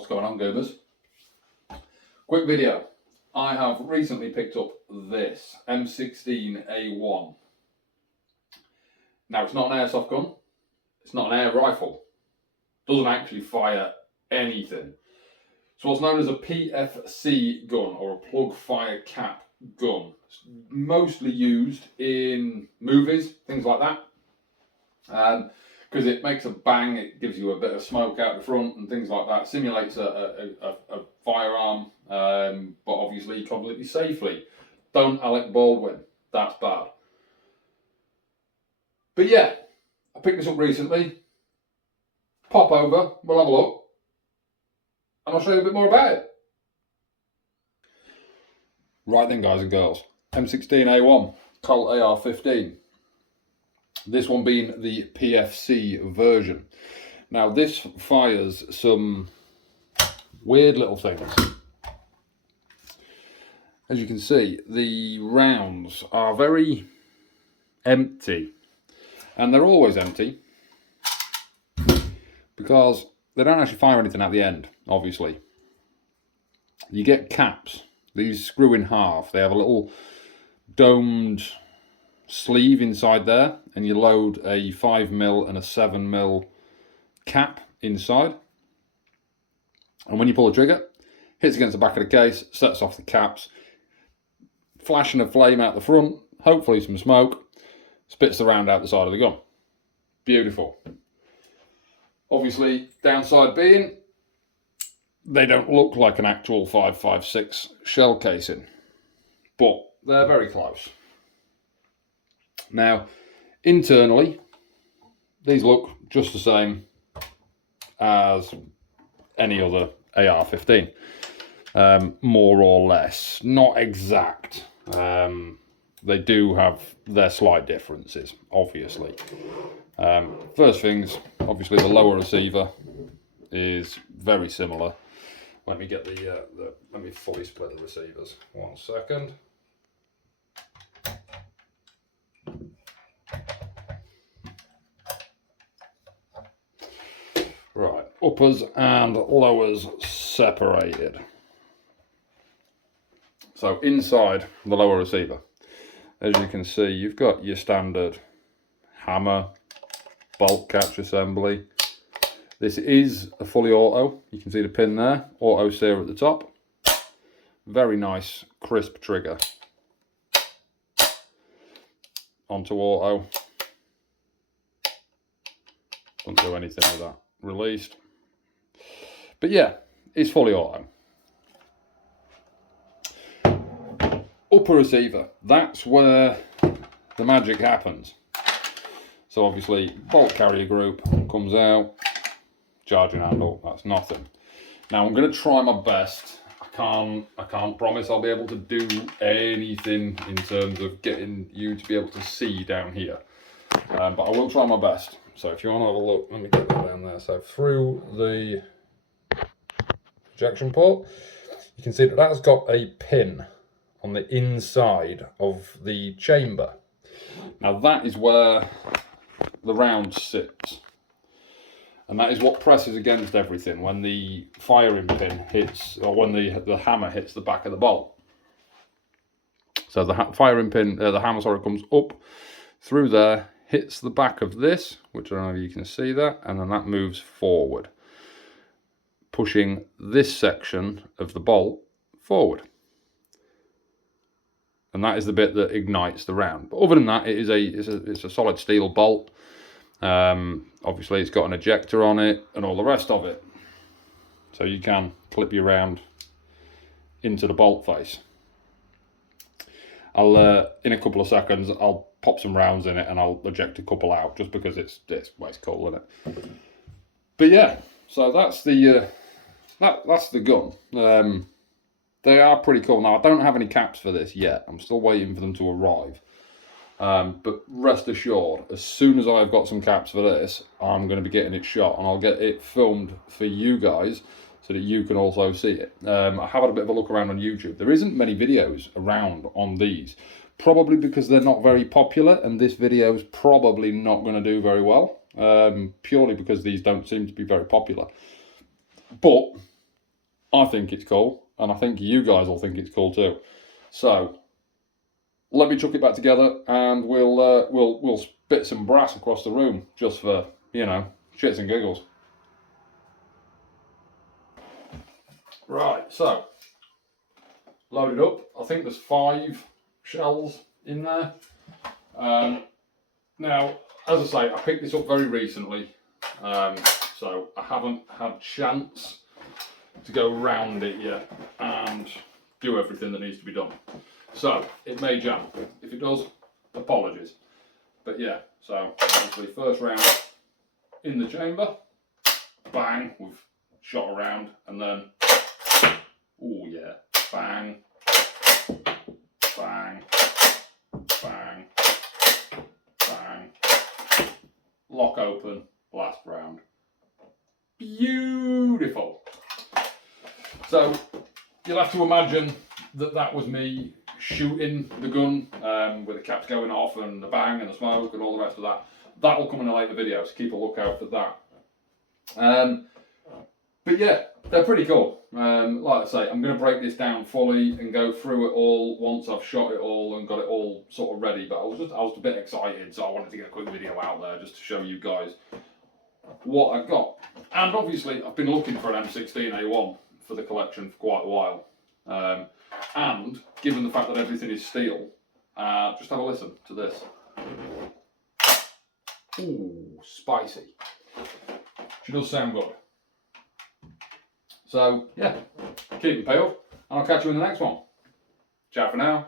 What's going on, goobers? Quick video. I have recently picked up this M16A1. Now, it's not an airsoft gun. It's not an air rifle. Doesn't actually fire anything. It's what's known as a PFC gun, or a plug fire cap gun. It's mostly used in movies, things like that. Because it makes a bang, it gives you a bit of smoke out the front and things like that. Simulates a firearm, but obviously completely safely. Don't Alec Baldwin, that's bad. But yeah, I picked this up recently. Pop over, we'll have a look, and I'll show you a bit more about it. Right then, guys and girls, M16A1 Colt AR-15. This one being the PFC version. Now this fires some weird little things. As you can see, the rounds are very empty, and they're always empty because they don't actually fire anything at the end, obviously. You get caps. These screw in half. They have a little domed sleeve inside there, and you load a 5mm and a 7mm cap inside, and when you pull the trigger, hits against the back of the case, sets off the caps, flashing a flame out the front, hopefully some smoke, spits the round out the side of the gun. Beautiful. Obviously, downside being they don't look like an actual 5.56 shell casing, but they're very close. Now, internally, these look just the same as any other AR-15, more or less, not exact. They do have their slight differences, obviously. First things, obviously the lower receiver is very similar. Let me get let me fully split the receivers. 1 second. Right, uppers and lowers separated. So inside the lower receiver, as you can see, you've got your standard hammer, bolt catch assembly. This is a fully auto. You can see the pin there, auto sear at the top. Very nice, crisp trigger. Onto auto. Don't do anything with that. Released. But yeah, it's fully auto. Upper receiver, that's where the magic happens. So obviously bolt carrier group comes out, charging handle, that's nothing. Now I'm going to try my best. I can't promise I'll be able to do anything in terms of getting you to be able to see down here, but I will try my best. So if you want to have a look, let me get that down there. So through the ejection port, you can see that that's got a pin on the inside of the chamber. Now that is where the round sits, and that is what presses against everything when the firing pin hits, or when the hammer hits the back of the bolt. So the firing pin, the hammer, sorry, comes up through there, hits the back of this, which I don't know if you can see that, and then that moves forward, pushing this section of the bolt forward. And that is the bit that ignites the round. But other than that, it's a solid steel bolt. Obviously, it's got an ejector on it and all the rest of it. So you can clip your round into the bolt face. I'll in a couple of seconds I'll pop some rounds in it and I'll eject a couple out, just because it's cool, isn't it? But yeah, so that's the gun. They are pretty cool. Now I don't have any caps for this yet. I'm still waiting for them to arrive. But rest assured, as soon as I've got some caps for this, I'm going to be getting it shot, and I'll get it filmed for you guys so that you can also see it. I have had a bit of a look around on YouTube. There isn't many videos around on these, probably because they're not very popular, and this video is probably not going to do very well, purely because these don't seem to be very popular. But I think it's cool, and I think you guys will think it's cool too. So let me chuck it back together, and we'll spit some brass across the room just for, you know, shits and giggles. Right, so loaded up. I think there's 5 shells in there. Now, as I say, I picked this up very recently, so I haven't had chance to go round it yet and do everything that needs to be done. So it may jam. If it does, apologies. But yeah, so obviously first round in the chamber, bang, we've shot around, and then, oh yeah, bang, bang, bang, bang, lock open, last round. Beautiful. So you'll have to imagine that that was me shooting the gun with the caps going off and the bang and the smoke and all the rest of that. That will come in a later video, so keep a lookout for that. But yeah, they're pretty cool. Like I say, I'm going to break this down fully and go through it all once I've shot it all and got it all sort of ready. But I was a bit excited, so I wanted to get a quick video out there just to show you guys what I've got. And obviously, I've been looking for an M16A1 for the collection for quite a while. And given the fact that everything is steel, just have a listen to this. Ooh, spicy. She does sound good. So, yeah, keep it peeled, and I'll catch you in the next one. Ciao for now.